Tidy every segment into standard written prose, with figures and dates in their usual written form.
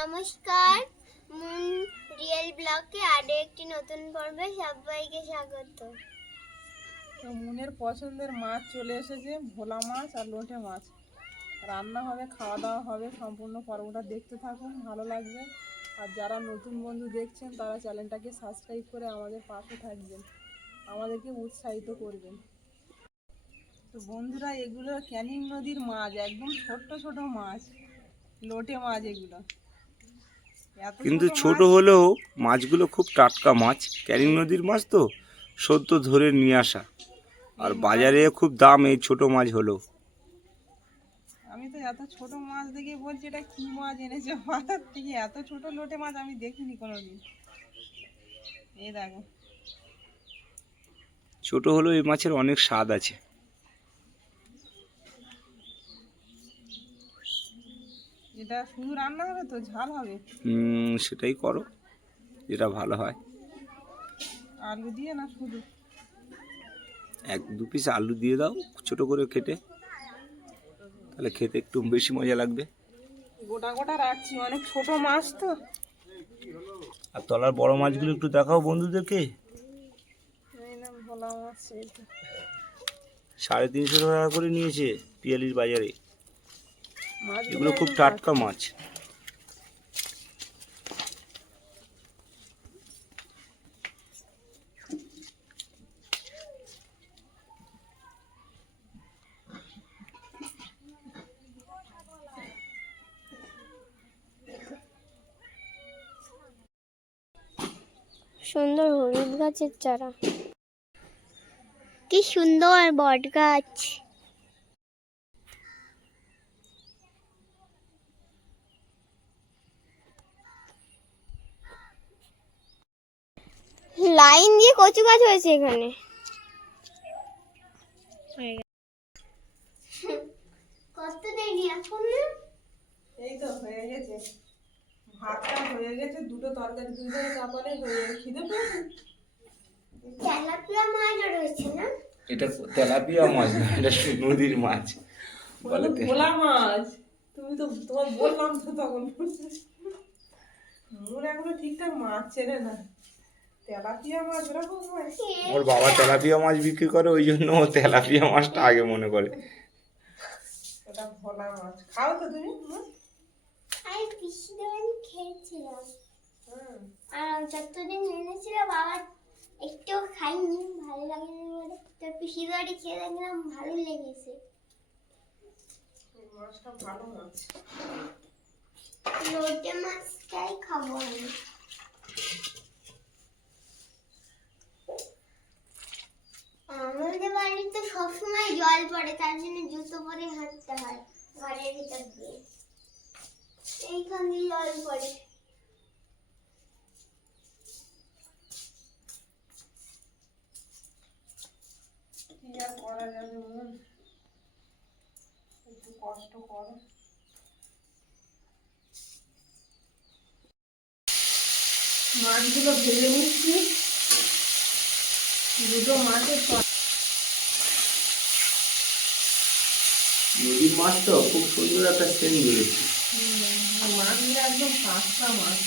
নমস্কার, moon real ব্লগে আরো একটি নতুন পর্বে সবাইকে স্বাগত। তো মুনের পছন্দের মাছ চলে এসেছে, ভোলা মাছ আর লোটে মাছ। রান্না হবে, খাওয়া দাওয়া হবে। সম্পূর্ণ পর্বটা দেখতে থাকুন, ভালো লাগবে। আর যারা নতুন বন্ধু দেখছেন তারা চ্যানেলটাকে সাবস্ক্রাইব করে আমাদের পাশে থাকবেন, আমাদেরকে উৎসাহিত করবেন। তো বন্ধুরা, এগুলো ক্যানিং নদীর মাছ, একদম ছোট্ট ছোট মাছ, লোটে মাছ এগুলো। কিন্তু ছোট হলেও মাছগুলো খুব টাটকা মাছ, ক্যানিং নদীর মাছ তো সদ্য ধরে নিয়ে আসা। আর বাজারে খুব দাম এই ছোট মাছ হলেও। আমি তো এত ছোট মাছ দেখে বলছি এটা কি মাছ এনেছে বাজার থেকে। এত ছোট লোটে মাছ আমি দেখিনি কোনোদিন। এই দেখো, ছোট হলেও এই মাছের অনেক স্বাদ আছে। এটা শুধু রান্না হবে তো ঝাল হবে? সেটাই করো, যেটা ভালো হয়। আলু দিয়ে না শুধু? এক দু পিস আলু দিয়ে দাও ছোট করে কেটে, তাহলে খেতে একটু বেশি মজা লাগবে। গোটা গোটা রাখছি, অনেক ছোট মাছ তো। আর তলার বড় মাছগুলো একটু দেখাও বন্ধুদেরকে। এই না ভোলা মাছ, এইটা 350 টাকা করে নিয়েছে পিয়ালির বাজারে। এগুলো খুব একদম টাটকা মাছ। সুন্দর হলুদ গাছের চারা, কি সুন্দর বট গাছ। লাইন দিয়ে কচু গাছ হয়েছে এখানে। কত দেরি এখন? এই তো হয়ে গেছে, ভাতটা হয়ে গেছে, দুটো তরকারি দুই ধরে চাপালে হয়ে যাবে। খিদে পেয়েছে? তেলাপিয়া মাছ রয়েছে না? এটা তেলাপিয়া মাছ না, এটা নদীর মাছ বলে। ভোলা মাছ। তুমি তো তোমার বললাম তো তখন। মন এখনো ঠিকঠাক মাছ চেনে না। তেলাপিয়া মাছ এরকম হয়? ওর বাবা তেলাপিয়া মাছ বিক্রি করে, ওই জন্য ও তেলাপিয়া মাছটা আগে মনে করে। এটা ভোলা মাছ। খাও তো তুমি? আমি পিসি দোকান খেয়েছিলাম, আর যতদিন এনেছিল বাবা একটু খাইনি, ভালো লাগেনি বলে। তো পিসি বাড়ি খেয়ে দেখলাম ভালো লেগেছে। মাছটা ভালো মাছ। লোটে মাছটাই খাবো আমি। আমাদের বাড়িতে সবসময় জল পড়ে, তার জন্য জুতো পরে হাঁটতে হয় ঘরের ভিতর দিয়ে। এইখান দিয়ে জল পড়ে। কি আর করা যাবে মন, একটু কষ্ট করো। মাছগুলো ভেজে নিচ্ছি, দুটো মাছের নদীর মাছ তো খুব সুন্দর একটা সেন্ট বেরোচ্ছে। মাছগুলো একদম টাটকা মাছ।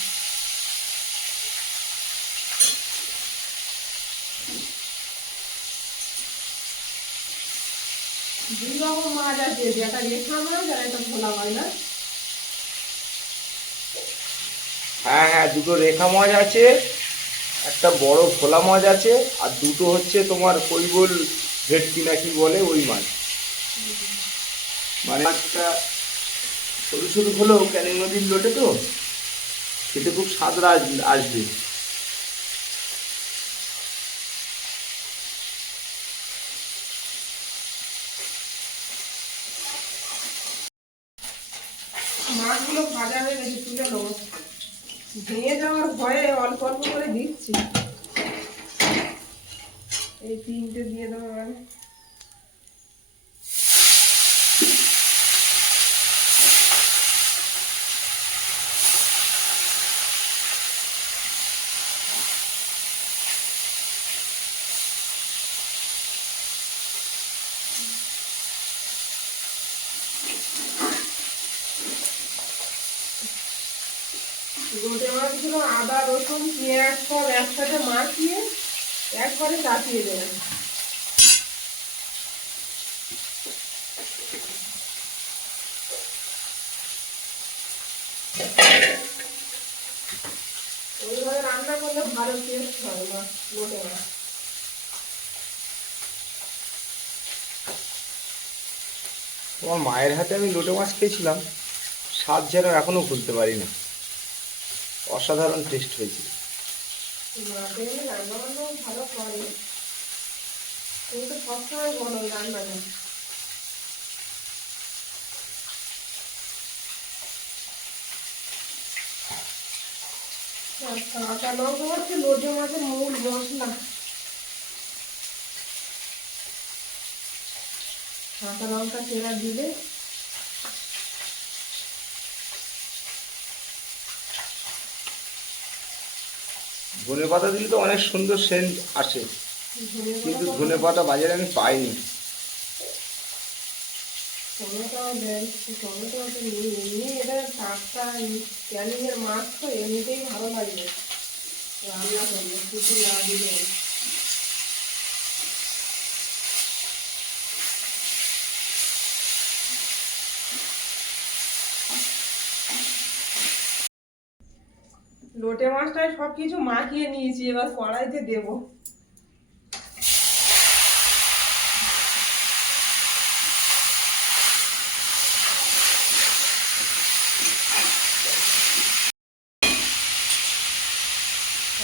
দুই রকম মাছ আছে, একটা রেখা মাছ আর একটা ভোলা মাছ না? হ্যাঁ হ্যাঁ, দুটো রেখা মাছ আছে, একটা বড় ভোলা মাছ আছে, আর দুটো হচ্ছে তোমার কৈবল ভেটকি না কি বলে ওই মাছ। মানে মাছটা সরু সরু হলেও ক্যানিং নদীর লোটে তো খেতে খুব স্বাদ আসবে। মাছগুলো ভাজা হয়ে গেছে, তুলে নেবো। ভেঙে যাওয়ার ভয়ে অল্প অল্প করে দিচ্ছি। এই তিনটে দিয়ে দেবো এবারে। লোটে মাছগুলো আদা রসুন পেঁয়াজ সব একসাথে মাখিয়ে একবারে চাপিয়ে দেবেন। ওইভাবে রান্না করলে ভালো টেস্ট হয় মাছ, লোটে মাছ। তোমার মায়ের হাতে আমি লোটে মাছ খেয়েছিলাম, স্বাদ যেন এখনো ভুলতে পারি না, অসাধারণ টেস্ট হয়েছিল। মাকে রান্না বান্না ভালো করে, কিন্তু সবসময় বলো রান্না না। কাঁচা লঙ্কা হচ্ছে লোটে মাছের মূল মশলা। কাঁচা লঙ্কা চেরা দিলে ধনে পাতা দিলে তো অনেক সুন্দর সেন্ট আসে, কিন্তু ধনে পাতা বাজারে আমি পাইনি। টমেটো দেন, টমেটো এমনি এটা টাটকা ক্যানিংয়ের মাছ তো এমনিতেই ভালো লাগবে রান্না করলে, কিছু না দিলে। লোটে মাছটায় সব কিছু মাখিয়ে নিয়েছি, এবার কড়াইতে দেবো।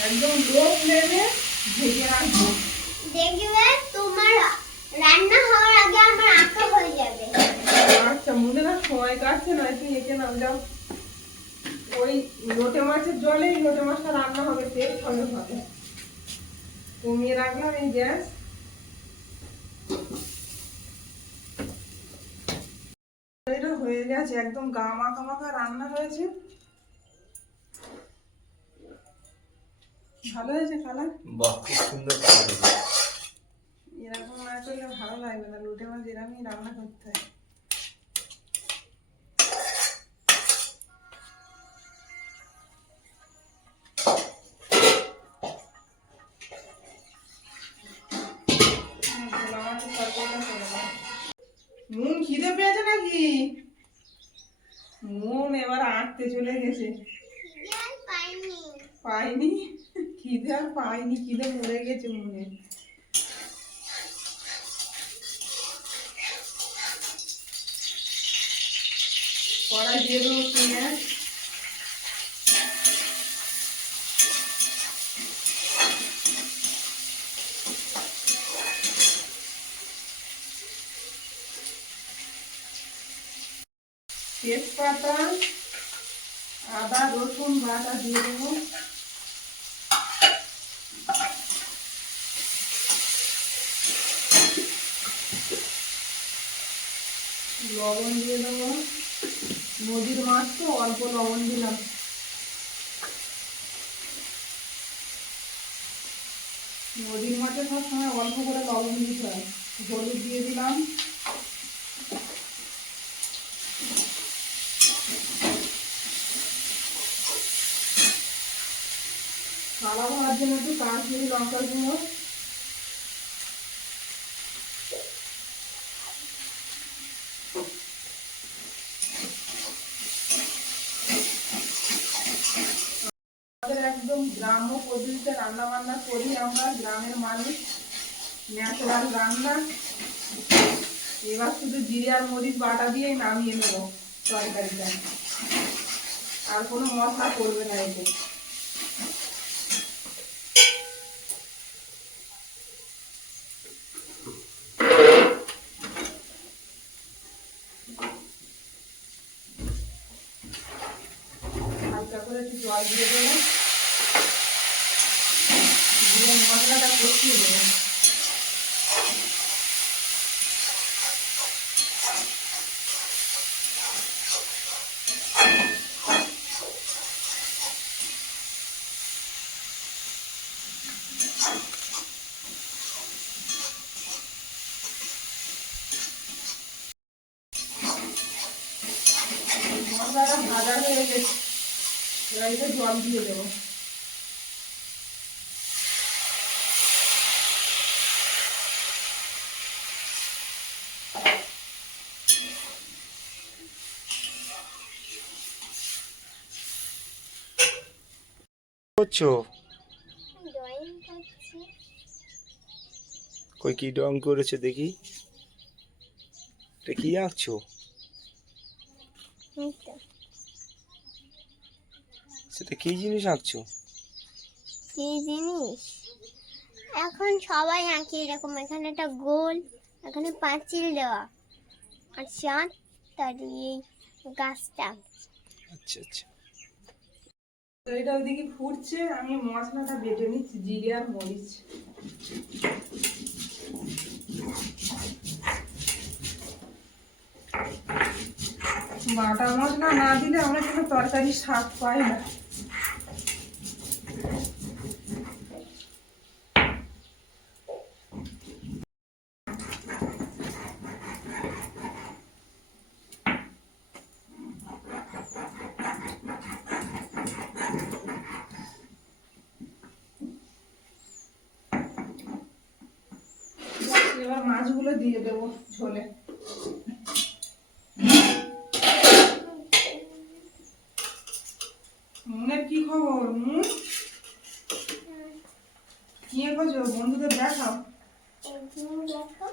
একদম লো ফ্লেমে ঢেকে রাখবো। দেখবে তোমার রান্না হওয়ার আগে আমার আঁকা হয়ে যাবে। আচ্ছা, মনে না সময় কাটছে না, একটু এঁকে নাও যাও। ওই লোটে মাছের জলেই লোটে মাছটা রান্না হবে, টেস্ট হবে ভালো। কমিয়ে রাখলাম এই গ্যাস। এটা হয়ে গেছে, একদম গা মাখা মাখা রান্না হয়েছে, ভালো হয়েছে কালার। বাহ, খুব সুন্দর কালার হয়েছে। এরকম না করলে ভালো লাগবে না, লোটে মাছ এরকমই রান্না করতে হয়। নুন খিদে পেয়েছে নাকি? নুন এবার আঁকতে চলে গেছে। পাইনি, খিদে আর পাইনি, খিদে মরে গেছে মনে। কড়াই দিয়ে দেবো পেঁয়াজ, তেজপাতা, আদা রসুন বাটা দিয়ে দেবো, লবণ দিয়ে দেবো। নদীর মাছ তো অল্প লবণ দিলাম। নদীর মাছে সবসময় অল্প করে লবণ দিতে হয়। হলুদ দিয়ে দিলাম, কালার হওয়ার জন্য একটু কাশ্মীরি লঙ্কার গুঁড়ো, একদম গ্রাম্য পদ্ধতিতে রান্না বান্না করি আমরা, গ্রামের মানুষ, ন্যাচারাল রান্না। এবার শুধু জিরে আর মরিচ বাটা দিয়ে নামিয়ে নেব তরকারিটা, আর কোনো মশলা করবে না এতে। হালকা করে একটু জল দিয়ে দেবো, দিয়ে মশলাটা কষিয়ে দেবো। মশলাটা ভাজা হয়ে গেছে, এবার এটা জল দিয়ে দেবো। করছো? ড্রয়িং করছি। কই কি রং করেছো দেখি? এটা কি আঁকছো? এই তো, সেটা কি জিনিস আঁকছো? কি জিনিস? এখন সবাই আঁকে এরকম, এখানে একটা গোল, এখানে পাঁচিল দেওয়া, আর চাঁদ, তার এই গাছটা। আচ্ছা আচ্ছা। তো এটা ওইদিকে ফুটছে, আমি মশলাটা বেটে নিচ্ছি, জিরে আর মরিচ। বাটা মশলা না দিলে আমরা কোনো তরকারি স্বাদ পাই না। এবার মাছগুলো দিয়ে দেবো ঝোলে। মুনের কি খবর? মুন কি করছো? বন্ধুদের দেখাও। এগুলো দেখো,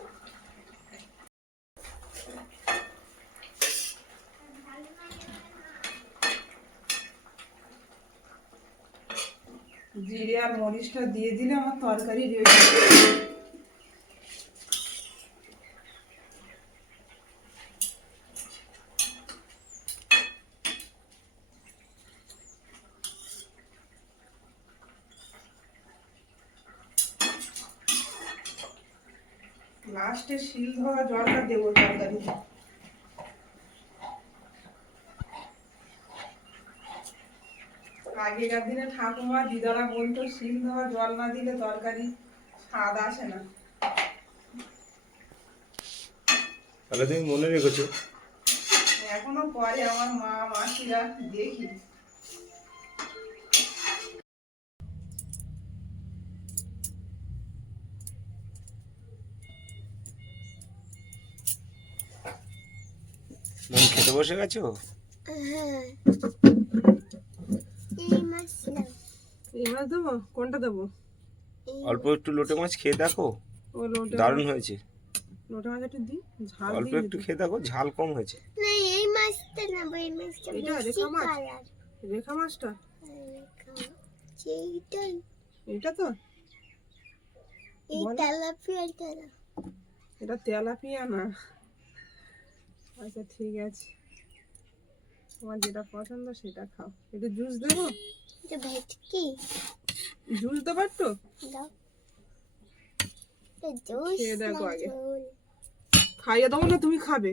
জিরে আর মরিচটা দিয়ে দিলে আমার তরকারি রেডি। লাস্টে শিল ধোয়া জলটা দেবো তরকারিতে। আগেকার দিনে ঠাকুমা দিদারা বলতো শিল ধোয়া জল না দিলে তরকারি স্বাদ আসে না। তাহলে তুমি মনে রেখেছো? এখনো পরে আমার মা মাসিরা দেখি। মন খেতে বসে গেছো? হ্যাঁ, এই মাছ নাও, এই মাছ দেবো? কোনটা দেবো? এই অল্প একটু লোটে মাছ খেয়ে দেখো, ও লোটে দারুণ মাছ। হয়েছে। লোটে মাছ একটু দিই, ঝাল অল্প দিই একটু হ্যাঁ। খেয়ে দেখো, ঝাল কম হয়েছে। না, এই মাছটা নেবো, এই মাছটা এটা বেশি রেখা মাছ? কালার। রেখা মাছটা? এইটাই, এটা তো এই বলো। তেলাপিয়াটা না। এটা তেলাপিয়া না। আচ্ছা ঠিক আছে, তোমার যেটা পছন্দ সেটা খাও। একটু জুস দেবো? এটা ভেটকি জুস দেবো একটু? দাও, এটা জুস খেয়ে না দেখো আগে। ঝোল? খাইয়ে দেবো না তুমি খাবে?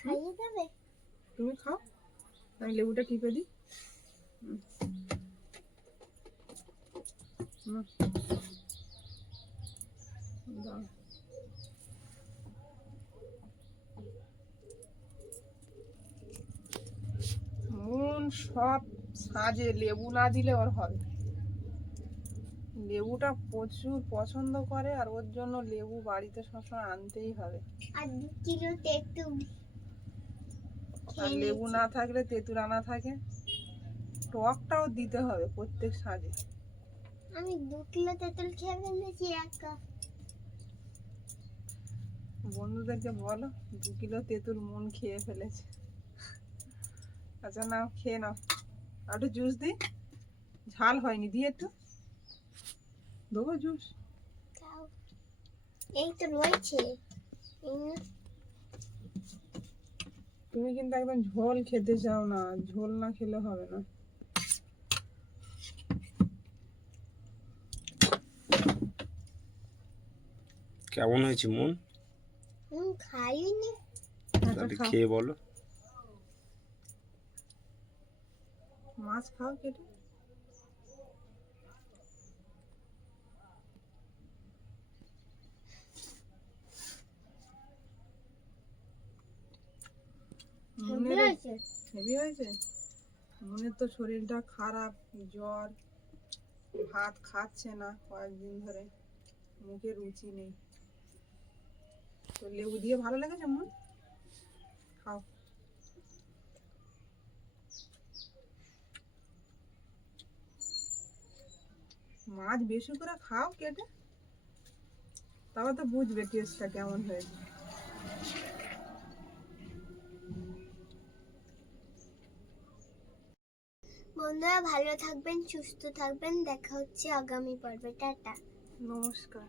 খাইয়ে দেবে? তুমি খাও, আমি লেবুটা টিপে দিই। হুম। দাও। মন সব সাজে, লেবু না দিলে ওর হবে। লেবুটা প্রচুর পছন্দ করে, আর ওর জন্য লেবু বাড়িতে সবসময় আনতেই হবে। আর 2 কিলো তেঁতুল আর খেয়ে লেবু নিয়েছি। না থাকলে তেঁতুল আনা থাকে। টকটাও দিতে হবে প্রত্যেক সাজে। আমি 2 কিলো তেঁতুল খেয়ে ফেলেছি একা। বন্ধুদেরকে বলো 2 কিলো তেঁতুল মন খেয়ে ফেলেছে। আচ্ছা নাও, খেয়ে নাও। আর একটু জুস দিই? ঝাল হয়নি, দিয়ে একটু দেবো জুস? খাও, এই তো রয়েছে। এই না, তুমি কিন্তু একদম ঝোল খেতে চাও না, ঝোল না খেলে হবে না। কেমন হয়েছে মন? খাইনি। তাহলে খেয়ে বলো। মাছ খাও কেটে। হেভি হয়েছে। হেভি হয়েছে? মনের তো শরীরটা খারাপ, জ্বর, ভাত খাচ্ছে না কয়েকদিন ধরে, মুখে রুচি নেই। তো লেবু দিয়ে ভালো লেগেছে মন? খাও। মাছ বেশি করে খাও কেটে, তবে তো বুঝবে টেস্টটা কেমন হয়েছে। বন্ধুরা ভালো থাকবেন, সুস্থ থাকবেন, দেখা হচ্ছে আগামী পর্বে। টাটা। নমস্কার।